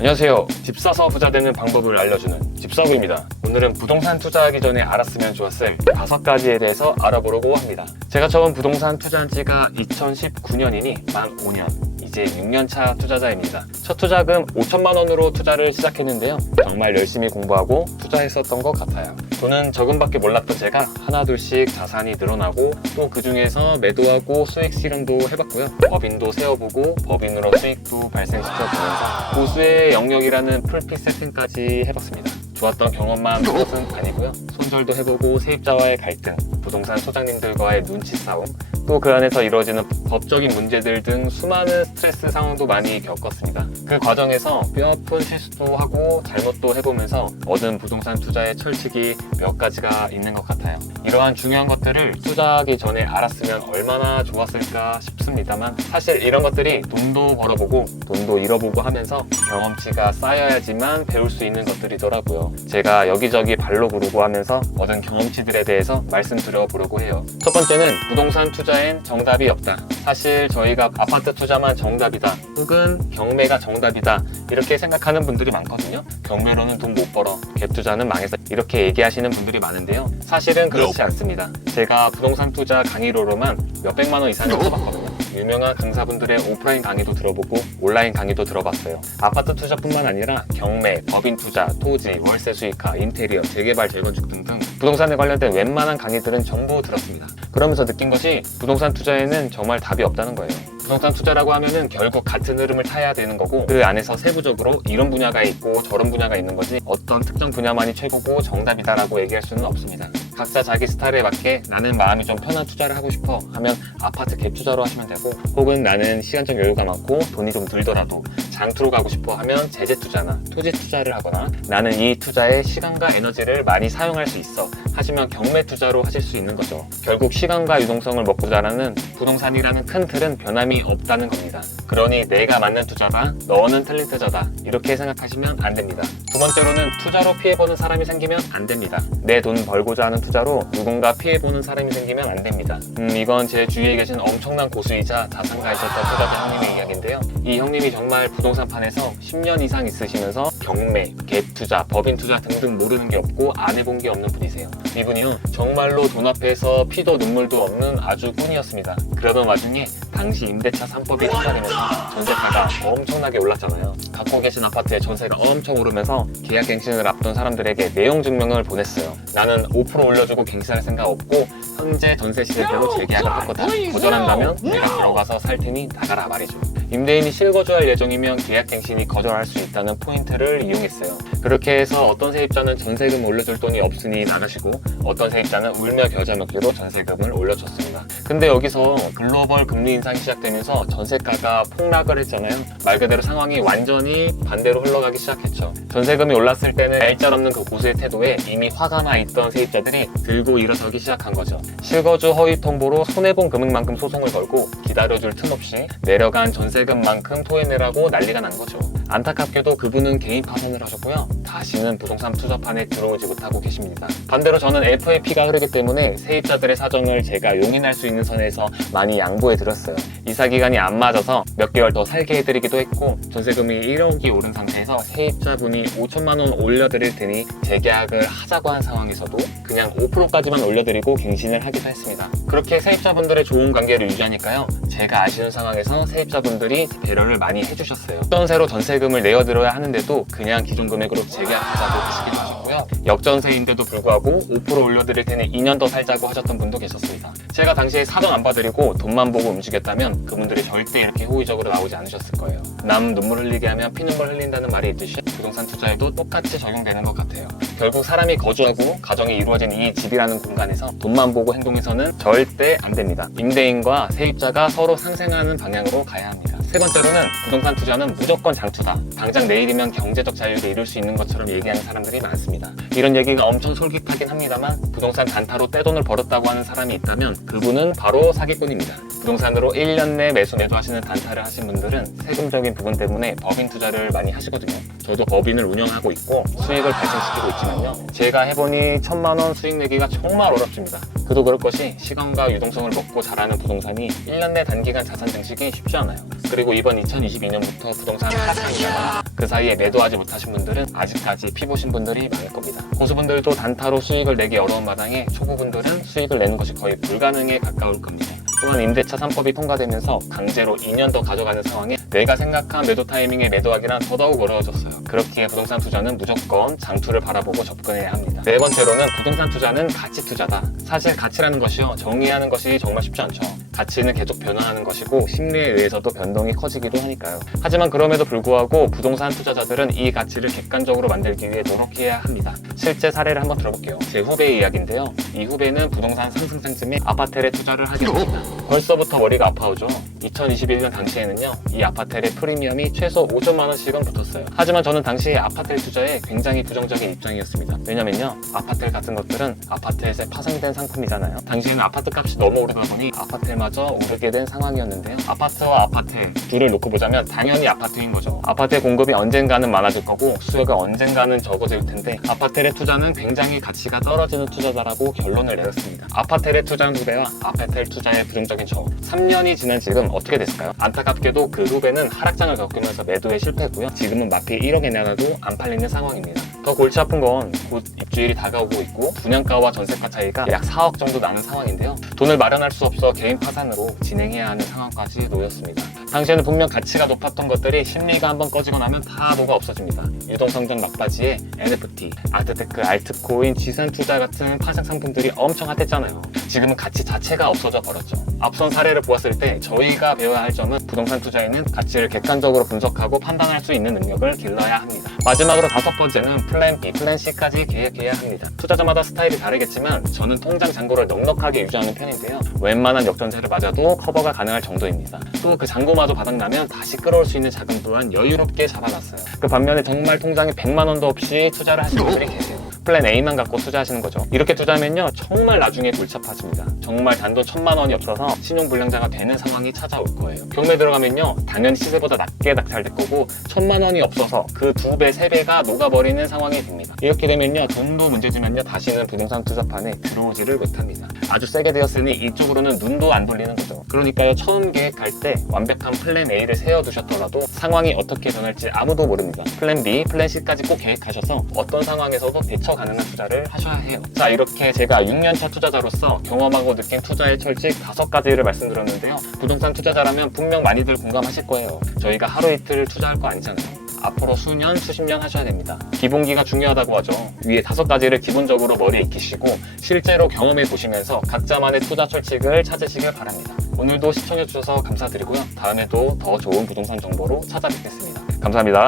안녕하세요. 집 사서 부자 되는 방법을 알려주는 집사부입니다. 오늘은 부동산 투자하기 전에 알았으면 좋았을 5가지에 대해서 알아보려고 합니다. 제가 처음 부동산 투자한 지가 2019년이니 만 5년, 이제 6년차 투자자입니다. 첫 투자금 5천만 원으로 투자를 시작했는데요. 정말 열심히 공부하고 투자했었던 것 같아요. 돈은 적음밖에 몰랐던 제가 하나둘씩 자산이 늘어나고 또 그 중에서 매도하고 수익 실현도 해봤고요. 법인도 세워보고 법인으로 수익도 발생시켜보면서 고수의 영역이라는 풀핏 세팅까지 해봤습니다. 좋았던 경험만 그것은 아니고요. 손절도 해보고 세입자와의 갈등, 부동산 소장님들과의 눈치 싸움, 또 그 안에서 이루어지는 법적인 문제들 등 수많은 스트레스 상황도 많이 겪었습니다. 그 과정에서 뼈아픈 실수도 하고 잘못도 해보면서 얻은 부동산 투자의 철칙이 몇 가지가 있는 것 같아요. 이러한 중요한 것들을 투자하기 전에 알았으면 얼마나 좋았을까 싶습니다만 사실 이런 것들이 돈도 벌어보고 돈도 잃어보고 하면서 경험치가 쌓여야지만 배울 수 있는 것들이더라고요. 제가 여기저기 발로 구르고 하면서 얻은 경험치들에 대해서 말씀드려 보려고 해요. 첫 번째는 부동산 투자엔 정답이 없다. 사실 저희가 아파트 투자만 정답이다 혹은 경매가 정답이다 이렇게 생각하는 분들이 많거든요. 경매로는 돈 못 벌어, 갭 투자는 망해서 이렇게 얘기하시는 분들이 많은데요. 사실은 그렇지 않습니다. 제가 부동산 투자 강의로만 몇백만 원 이상을 써봤거든요. 유명한 강사분들의 오프라인 강의도 들어보고 온라인 강의도 들어봤어요. 아파트 투자뿐만 아니라 경매, 법인 투자, 토지, 월세 수익화, 인테리어, 재개발, 재건축 등등 부동산에 관련된 웬만한 강의들은 전부 들었습니다. 그러면서 느낀 것이 부동산 투자에는 정말 답이 없다는 거예요. 부동산 투자라고 하면은 결국 같은 흐름을 타야 되는 거고 그 안에서 세부적으로 이런 분야가 있고 저런 분야가 있는 거지 어떤 특정 분야만이 최고고 정답이다라고 얘기할 수는 없습니다. 각자 자기 스타일에 맞게 나는 마음이 좀 편한 투자를 하고 싶어 하면 아파트 갭 투자로 하시면 되고 혹은 나는 시간적 여유가 많고 돈이 좀 들더라도 장투로 가고 싶어 하면 제재 투자나 토지 투자를 하거나 나는 이 투자에 시간과 에너지를 많이 사용할 수 있어 하시면 경매 투자로 하실 수 있는 거죠. 결국 시간과 유동성을 먹고 자라는 부동산이라는 큰 틀은 변함이 없다는 겁니다. 그러니 내가 맞는 투자다, 너는 틀린 투자다 이렇게 생각하시면 안 됩니다. 두 번째로는 투자로 피해보는 사람이 생기면 안 됩니다. 내 돈 벌고자 하는 투자로 누군가 피해보는 사람이 생기면 안 됩니다. 이건 제 주위에 계신 엄청난 고수이자 자산가이셨던 투자자 형님의 이야기인데요. 이 형님이 정말 부동산판에서 10년 이상 있으시면서 경매, 갭 투자, 법인 투자 등등 모르는 게 없고 안 해본 게 없는 분이세요. 이분이요 정말로 돈 앞에서 피도 눈물도 없는 아주 꾼이었습니다. 그러던 와중에 당시 임대차 3법이 시작되면서 전세가가 엄청나게 올랐잖아요. 갖고 계신 아파트에 전세가 엄청 오르면서 계약 갱신을 앞둔 사람들에게 내용 증명을 보냈어요. 나는 5% 올려주고 갱신할 생각 없고 현재 전세 시세대로 재계약을 할 거다. 거절한다면 내가 들어가서 살 테니 나가라 말이죠. 임대인이 실거주할 예정이면 계약 갱신이 거절할 수 있다는 포인트를 이용했어요. 그렇게 해서 어떤 세입자는 전세금 올려줄 돈이 없으니 나가시고 어떤 세입자는 울며 겨자 먹기로 전세금을 올려줬습니다. 근데 여기서 글로벌 금리 인상이 시작되면서 전세가가 폭락을 했잖아요. 말 그대로 상황이 완전히 반대로 흘러가기 시작했죠. 전세금이 올랐을 때는 날짜 없는 그 고수의 태도에 이미 화가 나 있던 세입자들이 들고 일어서기 시작한 거죠. 실거주 허위 통보로 손해본 금액만큼 소송을 걸고 기다려줄 틈 없이 내려간 전세금만큼 토해내라고 난리가 난 거죠. 안타깝게도 그분은 개인 파산을 하셨고요. 다시는 부동산 투자판에 들어오지 못하고 계십니다. 반대로 저는 FAP가 흐르기 때문에 세입자들의 사정을 제가 용인할 수 있는 선에서 많이 양보해 드렸어요. 이사 기간이 안 맞아서 몇 개월 더 살게 해드리기도 했고 전세금이 1억이 오른 상태에서 세입자분이 5천만 원 올려드릴 테니 재계약을 하자고 한 상황에서도 그냥 5%까지만 올려드리고 갱신을 하기도 했습니다. 그렇게 세입자분들의 좋은 관계를 유지하니까요. 제가 아쉬운 상황에서 세입자분들이 배려를 많이 해주셨어요. 전세로 전세금을 내어드려야 하는데도 그냥 기존 금액으로 재계약하자고 하시긴 하셨고요. 역전세인데도 불구하고 5% 올려드릴 테니 2년 더 살자고 하셨던 분도 계셨습니다. 제가 당시에 사정 안 봐드리고 돈만 보고 움직였다면 그분들이 절대 이렇게 호의적으로 나오지 않으셨을 거예요. 남 눈물 흘리게 하면 피눈물 흘린다는 말이 있듯이 부동산 투자에도 똑같이 적용되는 것 같아요. 결국 사람이 거주하고 가정이 이루어진 이 집이라는 공간에서 돈만 보고 행동해서는 절대 안 됩니다. 임대인과 세입자가 서로 상생하는 방향으로 가야 합니다. 세 번째로는 부동산 투자는 무조건 장투다. 당장 내일이면 경제적 자유를 이룰 수 있는 것처럼 얘기하는 사람들이 많습니다. 이런 얘기가 엄청 솔깃하긴 합니다만 부동산 단타로 떼돈을 벌었다고 하는 사람이 있다면 그분은 바로 사기꾼입니다. 부동산으로 1년 내 매수 매도하시는 단타를 하신 분들은 세금적인 부분 때문에 법인 투자를 많이 하시거든요. 저도 법인을 운영하고 있고 수익을 발생시키고 있지만요. 제가 해보니 1,000만 원 수익 내기가 정말 어렵습니다. 그도 그럴 것이 시간과 유동성을 먹고 자라는 부동산이 1년 내 단기간 자산 증식이 쉽지 않아요. 그리고 이번 2022년부터 부동산 하락장이다. 그 사이에 매도하지 못하신 분들은 아직까지 피 보신 분들이 많을 겁니다. 고수분들도 단타로 수익을 내기 어려운 마당에 초보분들은 수익을 내는 것이 거의 불가능에 가까울 겁니다. 또한 임대차 3법이 통과되면서 강제로 2년 더 가져가는 상황에 내가 생각한 매도 타이밍에 매도하기란 더더욱 어려워졌어요. 그렇기에 부동산 투자는 무조건 장투를 바라보고 접근해야 합니다. 네 번째로는 부동산 투자는 가치 투자다. 사실 가치라는 것이요, 정의하는 것이 정말 쉽지 않죠. 가치는 계속 변화하는 것이고 심리에 의해서도 변동이 커지기도 하니까요. 하지만 그럼에도 불구하고 부동산 투자자들은 이 가치를 객관적으로 만들기 위해 노력해야 합니다. 실제 사례를 한번 들어볼게요. 제 후배의 이야기인데요. 이 후배는 부동산 상승장쯤에 아파트에 투자를 하게 됩니다. 벌써부터 머리가 아파오죠. 2021년 당시에는요, 이 아파트의 프리미엄이 최소 5천만 원씩은 붙었어요. 하지만 저는 당시 아파트 투자에 굉장히 부정적인 입장이었습니다. 왜냐면요, 아파트 같은 것들은 아파트에서 파생된 상품이잖아요. 당시에는 아파트 값이 너무 오르다 보니 아파트마저 오르게 된 상황이었는데요. 아파트와 아파트 둘을 놓고 보자면 당연히 아파트인 거죠. 아파트의 공급이 언젠가는 많아질 거고 수요가 언젠가는 적어질 텐데 아파트의 투자는 굉장히 가치가 떨어지는 투자다라고 결론을 내렸습니다. 아파트에 투자한 후배와 아파트에 투자의 부정적인 저 3년이 지난 지금 어떻게 됐을까요? 안타깝게도 그 후배는 하락장을 겪으면서 매도에 실패했고요. 지금은 마피 1억에 나가도 안 팔리는 상황입니다. 더 골치 아픈 건 곧 입주일이 다가오고 있고 분양가와 전세가 차이가 약 4억 정도 나는 상황인데요. 돈을 마련할 수 없어 개인 파산으로 진행해야 하는 상황까지 놓였습니다. 당시에는 분명 가치가 높았던 것들이 심리가 한번 꺼지고 나면 다 녹아 없어집니다. 유동성장 막바지에 NFT, 아트테크, 알트코인, 지산 투자 같은 파생 상품들이 엄청 핫했잖아요. 지금은 가치 자체가 없어져 버렸죠. 앞선 사례를 보았을 때 저희가 배워야 할 점은 부동산 투자에는 가치를 객관적으로 분석하고 판단할 수 있는 능력을 길러야 합니다. 마지막으로 5번째는 플랜 B, 플랜 C까지 계획해야 합니다. 투자자마다 스타일이 다르겠지만 저는 통장 잔고를 넉넉하게 유지하는 편인데요. 웬만한 역전세를 맞아도 커버가 가능할 정도입니다. 또 그 잔고마저 바닥나면 다시 끌어올 수 있는 자금 또한 여유롭게 잡아놨어요. 그 반면에 정말 통장에 100만 원도 없이 투자를 하시는 분들이 계세요. 플랜 A만 갖고 투자하시는 거죠. 이렇게 투자하면요, 정말 나중에 골치 아파집니다. 정말 단돈 1,000만 원이 없어서 신용불량자가 되는 상황이 찾아올 거예요. 경매 들어가면요, 당연히 시세보다 낮게 낙찰될 거고 1,000만 원이 없어서 그 2배, 3배가 녹아버리는 상황이 됩니다. 이렇게 되면요, 돈도 문제지만요, 다시는 부동산 투자판에 들어오지를 못합니다. 아주 세게 되었으니 이쪽으로는 눈도 안 돌리는 거죠. 그러니까요, 처음 계획할 때 완벽한 플랜 A를 세워두셨더라도 상황이 어떻게 변할지 아무도 모릅니다. 플랜 B, 플랜 C까지 꼭 계획하셔서 어떤 상황에서도 대처 가능한 투자를 하셔야 해요. 자, 이렇게 제가 6년차 투자자로서 경험하고 느낀 투자의 철칙 5가지를 말씀드렸는데요. 부동산 투자자라면 분명 많이들 공감하실 거예요. 저희가 하루 이틀 투자할 거 아니잖아요. 앞으로 수년, 수십 년 하셔야 됩니다. 기본기가 중요하다고 하죠. 위에 5가지를 기본적으로 머리에 익히시고 실제로 경험해 보시면서 각자만의 투자 철칙을 찾으시길 바랍니다. 오늘도 시청해주셔서 감사드리고요. 다음에도 더 좋은 부동산 정보로 찾아뵙겠습니다. 감사합니다.